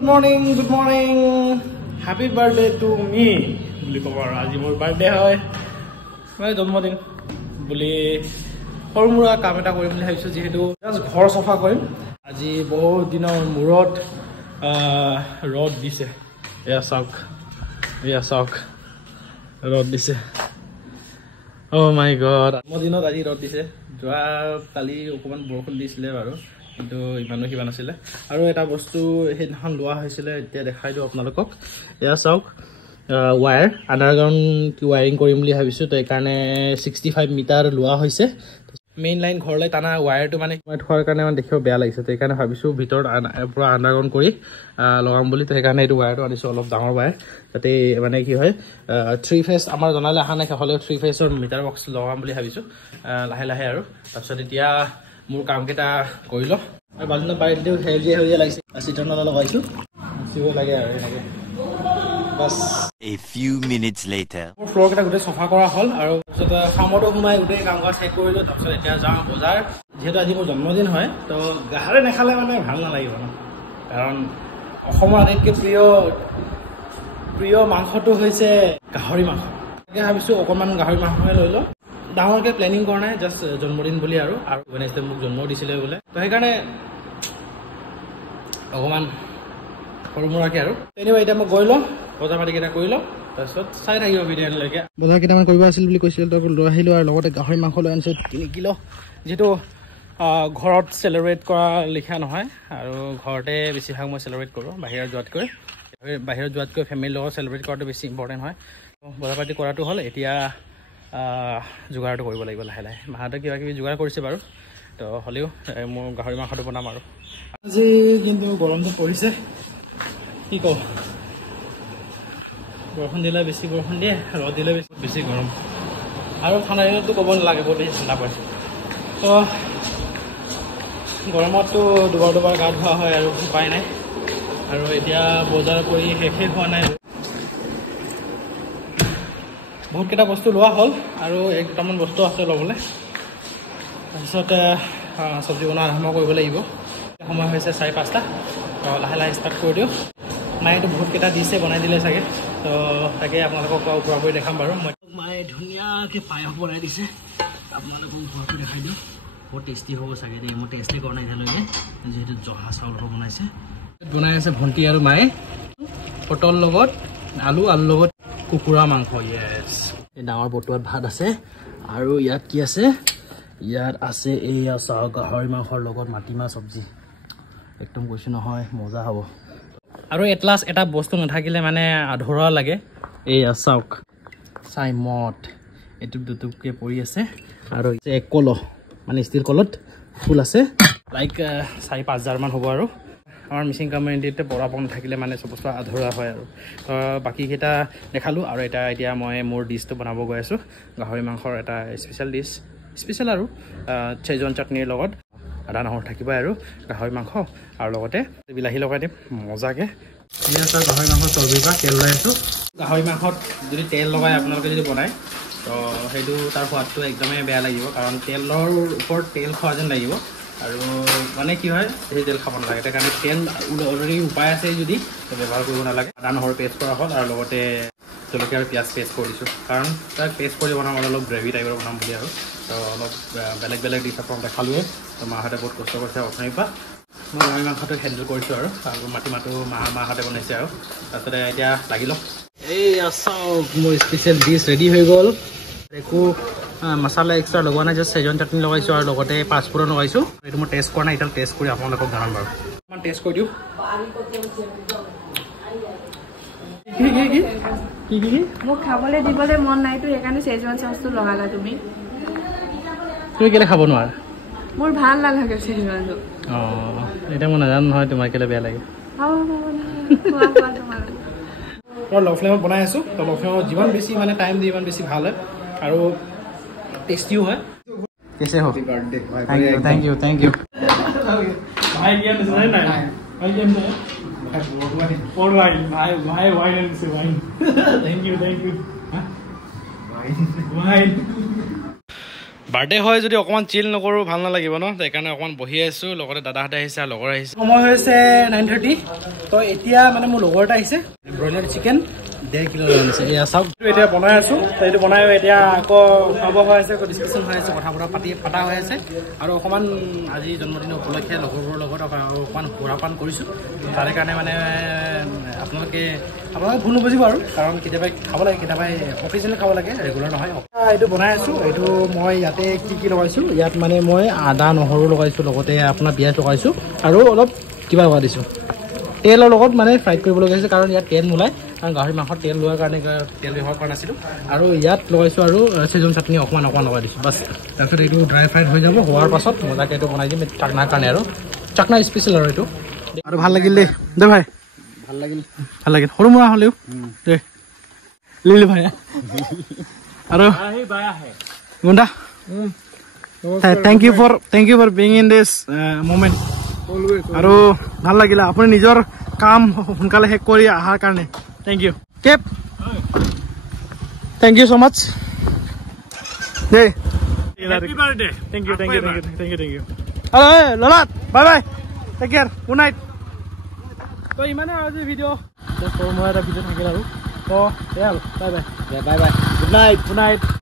Good morning. Happy birthday to me. বুলি ক'ব আৰু আজি মোৰ বাৰ্থডে হয় মই জন্মদিন বুলি সৰুমুৰা কাম এটা কৰিম বুলি ভাবিছোঁ যিহেতু জাষ্ট ঘৰ চফা কৰিম আজি বহুত দিনৰ মূৰত ৰ'দ দিছে এয়া চাওক ৰ'দ দিছে অ' মাই গড জন্মদিনত আজি ৰ'দ দিছে যোৱা কালি অকণমান বৰষুণ দিছিলে বাৰু কিন্তু ইমানো কিবা নাছিলে আৰু এটা বস্তু সেইদিনাখন লোৱা হৈছিলে এতিয়া দেখাই দিওঁ আপোনালোকক এয়া চাওক वायर अंडरग्राउंड वायरिंग करिम বুলি ভাবিছো তো একাৰণে 65 মিটাৰ লোৱা হৈছে মেইন লাইন ঘৰলৈ টানা वायरটো মানে থোৱাৰ কাৰণে মানে দেখিব বেয়া লাগিছে তো একাৰণে ভাবিছো ভিতৰত পুৰা আন্ডাৰগ্ৰাউন্ড কৰি লগাম বুলি তো একাৰণে এইটো वायरটো আনিছো অলপ ডাঙৰ वायर তাতে মানে কি হয় 3 ফেজ আমাৰ জনালে আহা নাই হলে 3 ফেজৰ মিটাৰ বক্স লগাম বুলি ভাবিছো লাহে লাহে আৰু তাৰপিছত এতিয়া মোৰ কাম কেটা কৰিলো আৰু বালনা বাইটো হেলজি লাগিছে চিটনত লগাইছো সিও লাগে আৰু লাগে A few minutes later. Floor kita gude sofa kora hol aru jota samodo humai gude kaam ka set korilo tarpor etia jaa bazar jehetu aji mor janmodin hoy to gahare nekhale mane bhal na lagibo na karon ohomor aitke priyo manghotu hoise gahori mangho age habisu okonman gahori mangho loilo dangor ke planning kora nai just janmodin boli aru Wednesday muk janmo disile bole to he karone okoman সৰুমুৰা কে আৰু anyway এটা মই গইলো বজাৰ পাতি কেটা কৰিলো তাৰছত চাই থাকিব ভিডিঅ লৈকে বজাৰ কেটামান কৰিব আছিল বুলি কৈছিল তো লৈ আহিলো আৰু লগতে গাহৰি মাংস লৈ আনিছো 3 কিলো যেটো ঘৰত সেলিব্ৰেট কৰা লিখা নহয় আৰু ঘৰতে বেছি ভাগ মই সেলিব্ৰেট কৰো বাহিৰত যোৱাতকৈ ফ্যামিলিৰ লগত সেলিব্ৰেট কৰাটো বেছি ইম্পৰ্টেন্ট হয় বজাৰ পাতি কৰাটো হল এতিয়া যোগাৰটো কৰিব লাগিব লাহে লাহে মাহাতে কিবা কিবি যোগাৰ কৰিছে বাৰু তো হলিও মই গাহৰি মাংসটো বনাম আৰু আজি কিন্তু গৰমটো পৰিছে কি কও বৰষুণ দিলে বেছি বৰষুণ দিয়ে ৰ'দ দিলে বেছি গৰম আৰু ঠাণ্ডা দিনতো ক'ব নালাগে বহুত বেছি ঠাণ্ডা পৰে তো গৰমতো দুবাৰ গা ধোৱা হয় আৰু উপায় নাই আৰু এতিয়া বজাৰ কৰি শেষে হোৱা নাই বহুত কেইটা বস্তু লোৱা হ'ল আৰু একটামান বস্তু আছে ল'বলৈ তাৰপিছত চব্জি বনোৱা আৰম্ভ কৰিব লাগিব সময় হৈছে 4-5টা তো লাহে লাহে ষ্টাৰ্ট কৰি দিওঁ মায়েতো বহুত কেইটা দিছে বনাই দিলে চাগে তো তাকে আপোনালোকক ওপৰকৈ দেখাম বাৰু মই মায়ে ধুনীয়াকৈ পায়স বনাই দিছে আপোনালোকক ওপৰকৈ দেখাই দিওঁ বহুত টেষ্টি হ'ব চাগে দেই মই টেষ্টি কৰা নাই এতিয়ালৈকে যিহেতু জহা চাউল বনাইছে বনাই আছে ভণ্টি আৰু মায়ে পটল লগত আলু লগত কুকুৰা মাংস ইয়েছ এই ডাঙৰ বটুৱাত ভাত আছে আৰু ইয়াত কি আছে ইয়াত আছে এয়া চাওক গাহৰি মাংসৰ লগত মাটিমাহ চব্জি একদম কৈছো নহয় মজা হ'ব আৰু এটলাস এটা বস্তু নাথাকিলে মানে আধৰুৱা লাগে এই চাওক চাইমট এটু দুটুকে পৰি আছে আৰু এক কলো মানে ষ্টিল কলত ফুল আছে লাইক 4-5 মান হ'ব আৰু আমাৰ মিচিং কমিউনিটিতে পৰাপন থাকিলে মানে সব বস্তু আধৰুৱা হয় আৰু বাকি কেটা দেখালো আৰু এটা এতিয়া মই মোৰ ডিশটো বনাব গৈ আছো গাহৰি মাংসৰ এটা স্পেশাল আৰু চেজন চাটনিৰ লগত আদা নহৰু থাকিব আৰু গাহৰি মাংস আৰু লগতে বিলাহী লগাই দিম মজাকে ইয়া সব গাহৰি মাংস চৰ্বিৰ পৰা তেল লৈ আছো গাহৰি মাংসত যদি তেল লগাই আপোনালোকে যদি বনায় তো সেইটো তাৰ সোৱাদটো একদমেই বেয়া লাগিব কাৰণ তেলৰ ওপৰত তেল খোৱা যেন লাগিব আৰু মানে কি হয় সেই তেল খাব নালাগে তাৰ কাৰণে তেল অলৰেডি উপায় আছে যদি ব্যৱহাৰ কৰিব নালাগে আদা নহৰু পেষ্ট কৰা হ'ল আৰু লগতে জলকীয়া আৰু পিঁয়াজ পেষ্ট কৰিছোঁ কাৰণ তাক পেষ্ট কৰি বনাম অলপ গ্ৰেভি টাইপৰ বনাম বুলি আৰু তো অলপ বেলেগ ডিছ আপোনাক দেখালোৱে তো মাহঁতে বহুত কষ্ট কৰিছে অথনিৰ পৰা মই গাহৰি মাংসটো হেণ্ডেল কৰিছোঁ আৰু মাটিমাহটো মাহঁতে বনাইছে আৰু তাৰপিছতে এতিয়া লাগি লওক এই চাওক মোৰ স্পেচিয়েল ডিছ ৰেডি হৈ গ'ল একো মছলা এক্সট্ৰা লগোৱা নাই জাষ্ট চেজন চাটনি লগাইছোঁ আৰু লগতে পাঁচফোৰণ লগাইছোঁ এইটো মই টেষ্ট কৰা নাই এতিয়া টেষ্ট কৰি আপোনালোকক জনাম বাৰু অকণমান টেষ্ট কৰি দিওঁ মোক খাবলৈ দিবলৈ মন নাইতো সেইকাৰণে চেজৱান চচটো লগালা তুমি কেলে খাব নোৱাৰা মোৰ ভাল নালাগে চেজৱানটো এতিয়া মই নাজানো নহয় তোমাৰ কেলে বেয়া লাগে ল' ফ্লেমত বনাই আছোঁ তো ল' ফ্লেমত যিমান বেছি মানে টাইম দিয়ে ইমান বেছি ভাল হয় আৰু টেষ্টিও হয় कैसे हो थैंक यू भाई गेम से नहीं भाई गेम से और भाई wine say wine thank you wine birthday হয় যদি অকণমান চিল নকৰোঁ ভাল নালাগিব ন সেইকাৰণে অকণমান বহি আছোঁ লগতে দাদাহঁতে আহিছে আৰু লগৰ আহিছে সময় হৈছে 9:30 তো এতিয়া মানে মোৰ লগৰ এটা আহিছে ব্ৰইলাৰ চিকেন 1.5 কিলো আনিছে এয়া চাওক এতিয়া বনাই আছোঁ তো এইটো বনাই এতিয়া আকৌ খাব হৈ আছে আকৌ ডিছকাশ্যন হৈ আছে কথা বতৰা পাতা হৈ আছে আৰু অকণমান আজি জন্মদিন উপলক্ষে লগৰবোৰৰ লগত অকণমান সুৰাপান কৰিছোঁ তাৰে কাৰণে মানে আপোনালোকে ভুল নুবুজিব আৰু কাৰণ কেতিয়াবা খাব লাগে কেতিয়াবা অফিচিয়েলি খাব লাগে ৰেগুলাৰ নহয় এইটো বনাই আছোঁ এইটো মই ইয়াতে কি লগাইছোঁ ইয়াত মানে মই আদা নহৰু লগাইছোঁ লগতে আপোনাৰ পিঁয়াজ লগাইছোঁ আৰু অলপ কিবা লগাই দিছোঁ তেলৰ লগত মানে ফ্ৰাই কৰিবলগীয়া হৈছে কাৰণ ইয়াত তেল নোলায় কাৰণ গাহৰি মাংসত তেল লোৱাৰ কাৰণে তেল ব্যৱহাৰ কৰা নাছিলোঁ আৰু ইয়াত লগাইছোঁ আৰু চেজৱান চাটনি অকণমান লগাই দিছোঁ বাছ তাৰপিছত এইটো ড্ৰাই ফ্ৰাইড হৈ যাব হোৱাৰ পাছত মজাকৈ এইটো বনাই দিম চাকনাৰ কাৰণে আৰু চাকনা স্পেচিয়েল আৰু এইটো আৰু ভাল লাগিল দেই ভাই ভাল লাগিল সৰু মৰা হ'লেও দেই লিলি ভাই আৰু গুণ্ডা thank you for being in this moment আৰু ভাল লাগিলে আপুনি নিজৰ কাম সোনকালে শেষ কৰি অহাৰ কাৰণে থেংক ইউ কেপ থেংক ইউ ছ' মাছ দেই থেংক ইউ ললাত bye bye take care good night তো ইমানে আজি ভিডিঅ' সৰু মৰা এটা ভিডিঅ' থাকিল আৰু তো এয়া বাই বাই গুড নাইট